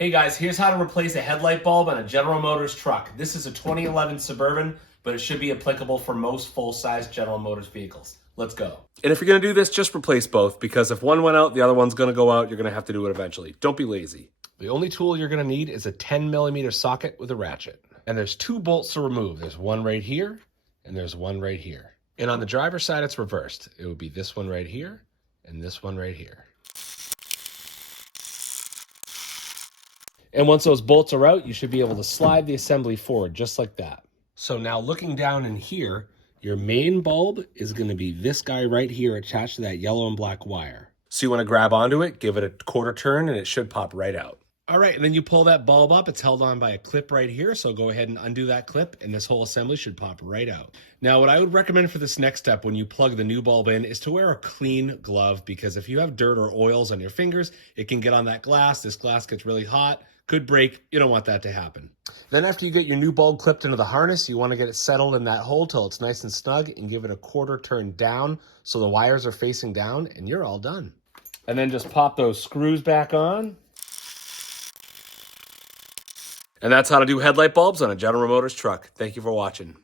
Hey guys, here's how to replace a headlight bulb on a General Motors truck. This is a 2011 Suburban, but it should be applicable for most full-size General Motors vehicles. Let's go. And if you're gonna do this, just replace both, because if one went out, the other one's gonna go out. You're gonna have to do it eventually. Don't be lazy. The only tool you're gonna need is a 10mm socket with a ratchet. And there's 2 bolts to remove. There's one right here, and there's one right here. And on the driver's side, it's reversed. It would be this one right here, and this one right here. And once those bolts are out, you should be able to slide the assembly forward just like that. So now looking down in here, your main bulb is going to be this guy right here attached to that yellow and black wire. So you want to grab onto it, give it a quarter turn, and it should pop right out. All right, and then you pull that bulb up. It's held on by a clip right here, so go ahead and undo that clip, and this whole assembly should pop right out. Now, what I would recommend for this next step when you plug the new bulb in is to wear a clean glove, because if you have dirt or oils on your fingers, it can get on that glass. This glass gets really hot, could break. You don't want that to happen. Then after you get your new bulb clipped into the harness, you want to get it settled in that hole till it's nice and snug, and give it a quarter turn down so the wires are facing down, and you're all done. And then just pop those screws back on. And that's how to do headlight bulbs on a General Motors truck. Thank you for watching.